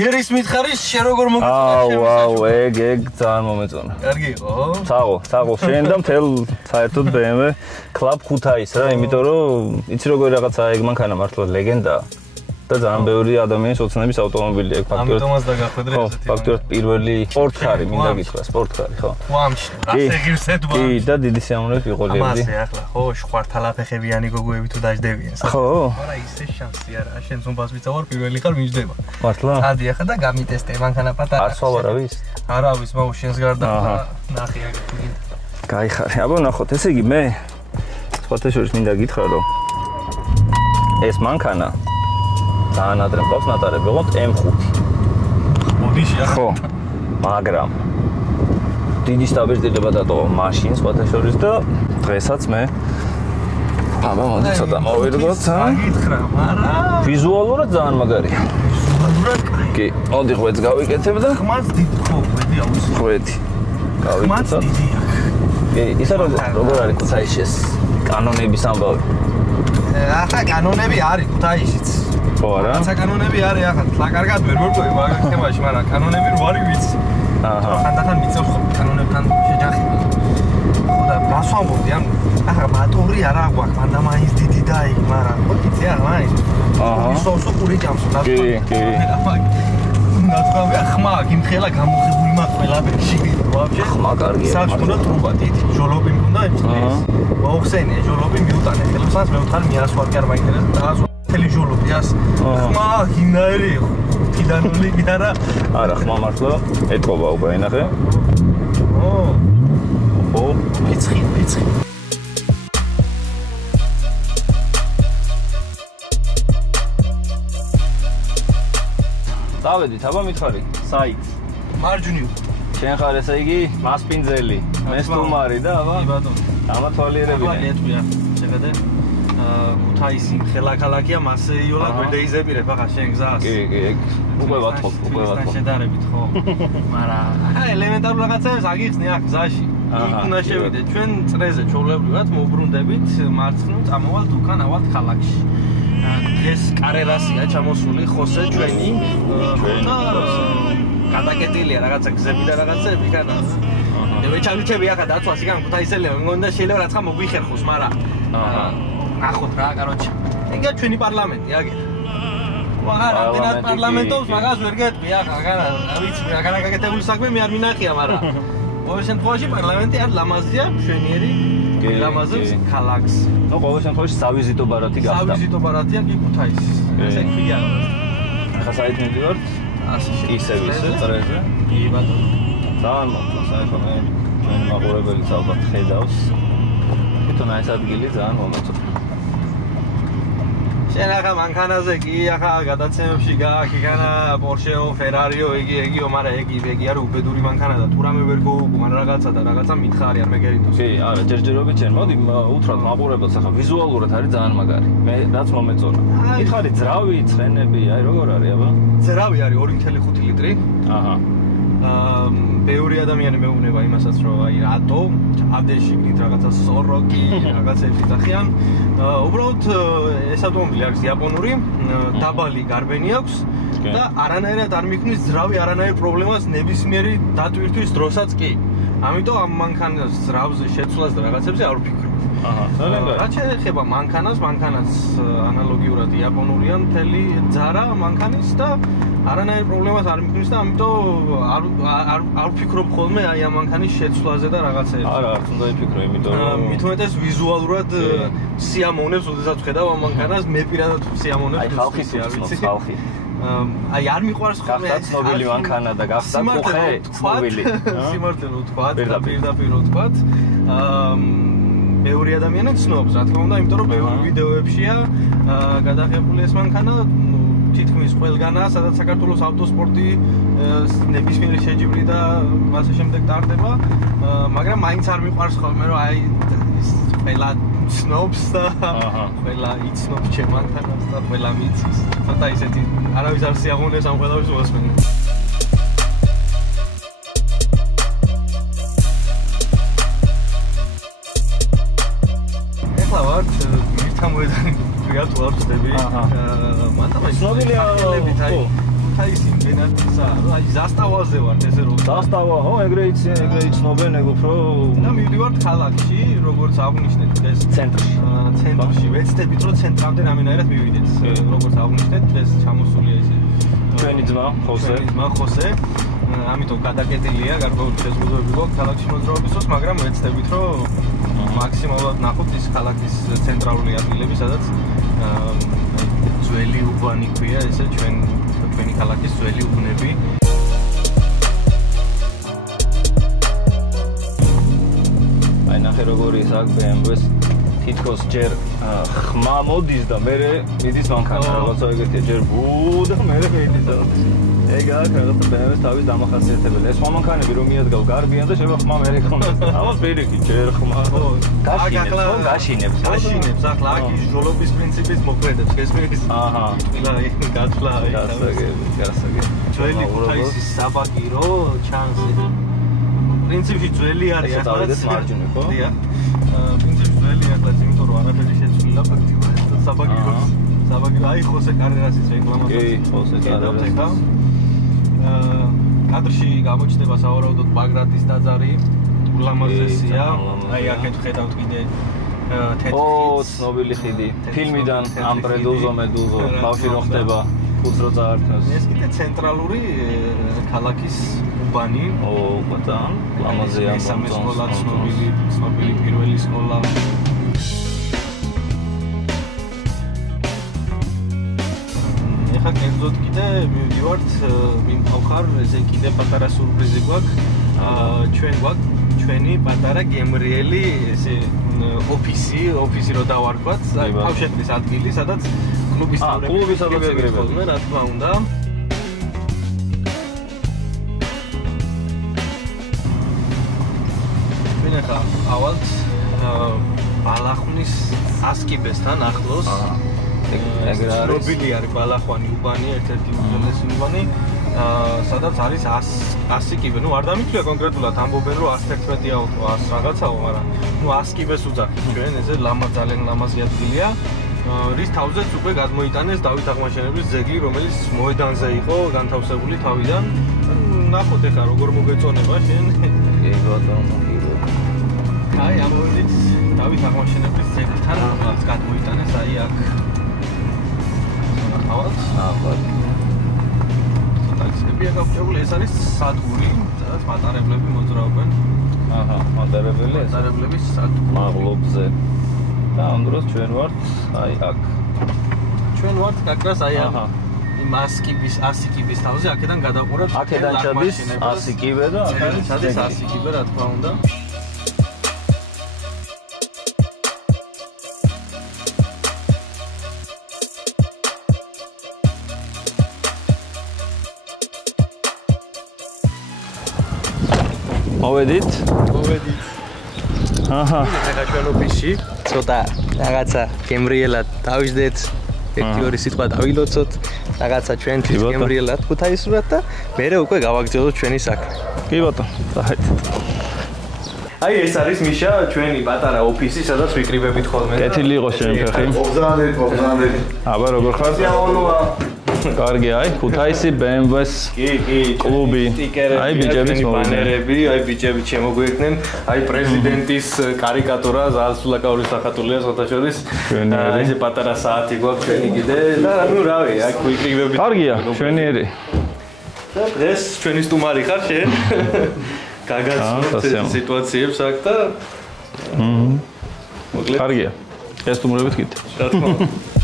ჯერის მითხარის შენ როგორ მოგეწონა აუ ეგ ძალიან მომეწონა კარგი იყო საღო შენ და მთელ საერთოდ BMW Club Khutais რა იმიტომ რომ იცი როგორ რაღაცა ეგ მანქანა მართლა ლეგენდაა და ძალიან ბევრი ადამიანის ოცნების ავტომობილი ეგ ფაქტობრივად ამიტომაც დაგახვედრე ესეთი ფაქტობრივად პირველი სპორტკარი მინდა გითხრა სპორტკარი ხო ვამში რას ეგირს ედვა კი და დიდი სიამოვნებით ვიყოლიებდი ამაზე ახლა ხო ხვართალაფეხებიანი გოგოები თუ დაждდებიან ხო არა ისე შანსი არა შენ ზომბას ვიცავარ პირველი ხარ მიждდება მართლა წადი ახლა და გამიტესტე მანქანა პატარა არ სვავ არავის არავის მაუ შენს გარდა ნახე აგ გაიხარე აბა ნახოთ ესე იგი მე სხვათა შორის მინდა გითხრა რომ ეს მანქანა ძალიან ადრე მყავს ნატარები ვიყოთ M5 მოდიში არა ხო მაგრამ დიდი სტაბილიზება დატოვა მაშინ სხვათა შორის და დღესაც მე აბა მოდი ცოტა მოვირგოთ გითხრა მაგრამ ვიზუალურად ძალიან მაგარია ვიზუალურად კი მოდი ხვეც გავიკეთებ და ხმაც დიდი ხო ხვედი აუცილებლად ხვედი გავიკეთებ კი ისა როგორ არის ქუთაისის კანონების ამბავი ახლა კანონები არის ქუთაისშიც ხო არა რაცა კანონები არის ახლა თლა კარგად ვერ მოვყვები მაგ თემაში მაგრამ კანონები რო არის ვიცი აჰა ხანდახან მიწევს ხო კანონებთან შეჯახება ხო და მას ვამბობდი ანუ ახლა მატორი არა გვაქვს მანდა მაინც დიდი დაი მაგრამ ხო იცი ახლა მაინც აჰა ისო პური ჯამს კი ნაცვლად ხმა გიმხელა გამოხებული მაქვს ყველაფერში ვაფშე ხმა კარგია საქმე თრუბა დიდი ჯოლობი მქონდა იმის მოხსენე ჯოლობი მიუტანე ხელმსანს მე ვთხარ მიასვარ კი არ მაინტერესებს თელი ჯოლობიას ხმა გინაერი კიდანული გიტარა არა ხმა მართლა ეთყობა უკვე ენახე ო პიცხი დავედით აბა მითხარი საით მარჯვნივ შენ ხარ ესე იგი მასპინძელი მე სტუმარი და აბა კი ბატონო დამათვალიერებინე აბა ეტყვია შეხედე ქუთაისი ხელაქალაქია მასე იოლა გვერდეიზებირებ ახლა შენ გზას კი უკვე ვათხობ შედარებით ხო მაგრამ აი ელემენტარულ რაღაცებს აგიხსნი აქ გზაში იქ უნდა შევიდეთ ჩვენ წრეზე ჩვეულებრივად მოვბრუნდებით მარცხნივ წამოვალთ უკან ავალთ ქალაქში ეს კარერასია ჩამოსული ხოსე ჩვენი და გადაკეტილია რაღაცა გზები და რაღაცები განა მე ჩამიჩები ახლა დაცვას იქან ქუთაისელია მგონი და შეიძლება რაცა მოგვიხერხოს მაგრამ ნახოთ რა კაროჩი ეგა ჩვენი პარლამენტი აგერ მაგრამ რამდენად პარლამენტობს მაგას ვერ გეტყვი ახლა განა ვიცი რა გაკეთებული საქმე მე არ მინახია მაგრამ ყოველ შემთხვევაში პარლამენტი არ ლამაზია მშვენიერი ლამაზებს ქალაქს ნუ ყოველ შემთხვევაში სავიზიტო ბარათი გახდა სავიზიტო ბარათია კი ქუთაისის ესე ქვია ახლა საით მიდივართ ასე ისე წრეზე კი ბატონო ძალიან მოკლე საერთოდ მე ჩვენ მაყურებელიც ალბათ ხედავს თვითონ ეს ადგილი ძალიან მომეწონა შენ ახლა მანქანაზე კი ახლა გადაცემებში გააკ იქანა პორშეო ფერარიო ეგიო მაგრამ ეგ არის უბედური მანქანა და თუ რამე ვერ გოუგო მაგრამ რაღაცა და რაღაცა მითხარი არ მეგერითოს კი არა ჯერჯერობით შენ მოდი უთხრათ მაყურებელს ახლა ვიზუალურად არის ძალიან მაგარი მე რაც მომეწონა მითხარი ძრავი ცხენები აი როგორ არის აბა ძრავი არის 2.5 ლიტრი აჰა ბევრი ადამიანი მეუბნება იმასაც რომ აი რატო ამდენში გით რაღაცა სოროკი რაღაცები დახიან უბრალოდ ეს ავტომობილი არის იაპონური დაბალი გარბენი აქვს და არანაირად არ მიქმნის ძრავი არანაირ პრობლემას ნებისმიერი დატვირთვის დროსაც კი ამიტომ ამ მანქანას ძრავზე შეცვლას და რაღაცებზე არ ვფიქრობ რაც შეეხება მანქანას ანალოგიურად იაპონურია მთელი ძარა მანქანის და არანაირ პრობლემას არ მიქმნის და ამიტომ არ ვფიქრობ ხოლმე აი ამ მანქანის შეცვლაზე და რაღაცებზე. არა, არც უნდა იფიქრო, იმიტომ რომ მით უმეტეს ვიზუალურად სიამოვნებს, ოდესაც ვხედავ ამ მანქანას, მე პირადად სიამოვნებს. აი ხალხი ვიცი, ხალხი. აი არ მიყვარს ხოლმე გახდა ცნობილი მანქანა და გახდა უხე ცნობილი. სიმართლე ვთქვა, პირდაპირ ვთქვა. ბევრი ადამიანი ცნობს, რა თქმა უნდა, იმიტომ რომ ბევრი ვიდეოებშია გადაღებული ეს მანქანა. თითქმის ყველგანაა, სადაც საქართველოს ავტოსპორტი ნებისმიერი შეჯიბრი და ასე შემდეგ ტარდება, მაგრამ მაინც არ მიყვარს ხოლმე რომ აი ყველა ცნობს და ყველა იცნობს ჩემ მანქანას და ყველა მიცის. ცოტა ისეთი არავის არ სიაღუნეს ამ ყველაფერს უასმენთ. ეხლა ვართ ერთამოედანი ვიარტუალ ვწდები. მანდა ცნობილია ქუთაისი იმენატისა, აი ზასტავაზე ვართ ესე რომ. დასტავა, ხო, ეგრე იცნობენ, ეგ უფრო და მივდივართ ქალაქში, როგორც აღნიშნეთ დღეს ცენტრში. ვეცდებით რომ ცენტრამდე რამენაირად მივიდეთ. როგორც აღნიშნეთ დღეს ჩამოსულია ესე ჩვენი ძმა ხოსე. ამიტომ გადაკეტილია გარკვეული შეზღუდვები გვაქვს ქალაქში მოძრაობის დროს, მაგრამ ვეცდებით რომ მაქსიმალურად ნახოთ ის ქალაქის ცენტრალური ადგილები, სადაც ძველი უბანი ქვია, ესე ჩვენი ქალაქის ძველი უბნები. აი ნახე როგორი ის აქ BMW-ს თითქოს ჯერ ხმა მოდის და მე მიდის მანქანა რაღაცა ეგეთია ჯერ ბუ და მე მიდის ეგ აქ რაღაცა BMW-ს თავის დამახასიათებელი. ეს მანქანები რომ მიადგავ გარბიან და შეიძლება ხმა მე ქონდეს. ამას პირიქი ჯერ ხმა. გაშინებს ახლა აქ ის ჟოლობის პრინციპის მოქმედებს. გესმის? აჰა. გათვლა აი. გასაგები. ძველი ქუთაისის საბაგირო ჩანს. პრინციპი ძველი არის ახლა მარჯვნივ ხო? დიახ. პრინციპი ძველი ახლა იმიტომ რომ არაფერი შეცვლილა ფაქტიურად საბაგირო აი ხოსე კარერასის რეკლამაა. კი, ხოსე კარერასის. კადრში გამოჩნდება სავარაუდოდ ბაგრატის ტაძარი, ულამაზესია. აი აქეთ ხედავთ კიდე თეთრი ცნობილი ხიდი. ფილმიდან ამპრედუზო მედუზო ბავშვი რო ხდება ფულს რო წაართმევს. ეს კიდე ცენტრალური ქალაქის უბანი. ბატონ, ლამაზია სკოლა ცნობილი პირველი სკოლა. ახლა კერძოდ კიდე მივდივართ მიმხარ ესე კიდე პატარა სურპრიზი გვაქვს. ჩვენი პატარა გემრიელი ესე ოფისი რო დავარქვათ, აი თავშეყრის ადგილი, სადაც კლუბის სადაც ეგრევე რა თქმა უნდა. ჩვენ ახლა ავალთ ბალახვნის ასკიბესთან ახლოს. ეგრე არის. ცნობილი არის ბალახვანი უბანი, ერთ-ერთი უძველესი უბანი, სადაც არის 100 კიბე. ნუ არ დამითვლია კონკრეტულად, ამბობენ რომ 111-ია, 100 რაღაცაო, მაგრამ ნუ 100 კიბეს უძახით ჩვენ, ესე ძალიან ლამაზი ადგილია. რის თავზეც უკვე გადმოიტანეს დავით აღმაშენებლის ძეგლი, რომელიც მოედანზე იყო განთავსებული თავიდან. ნახოთ ეხლა როგორ მოგეწონება შენ. კი ბატონო, კი. აი ამოვიდით დავით აღმაშენებლის ძეგლთან, რაც გადმოიტანეს აი აქ. ახლა ტაქსებია გავრცელებული, ეს არის სადგური, სადაც მატარებლები მოძრაობენ. აჰა, მატარებლების სადგური მაღლობზე. და ამ დროს ჩვენ ვართ აი აქ. ჩვენ ვართ აკრას აი ამ იმ 100 კიბის თავზე, აქედან გადაყურებთ. აქედან ჩადის 100 კიბე და აქედან ჩადის 100 კიბე, რა თქმა უნდა. მოვედით. აჰა. ეხლა ჩვენ ოფისში ცოტა რაღაცა გემრიელად დავიждეთ. ერთი-ორი სიტყვა დავილოცოთ. რაღაცა ჩვენთვის გემრიელად ქუთაისურად და მერე უკვე გავაგრძელოთ ჩვენი საქმე. კი ბატონო, დაიწყეთ. აი ეს არის მიშა ჩვენი პატარა ოფისი, სადაც ვიკრიბებით ხოლმე. კეთილი იყოს შენ ფეხი. მოგზავნეთ. აბა როგორ ხარ? კარგი, აი ქუთაისი BMW-ს კლუბი. აი ბიჭების ბანერები, აი ბიჭები შემოგვიერთნენ. აი პრეზიდენტის კარიკატურა ზალსულაკაურის სახატულია საერთაშორის. ესე პატარა საათი გვაქვს ჩვენი კიდე და ნუ რავი, აქ ვიკრიბებით. კარგია, ჩვენიერი. და დღეს ჩვენი სტუმარი ხარ შენ? გაგაცნობთ სიტუაციებს აქ და კარგია. ეს სტუმრებით კიდე. რა თქმა უნდა.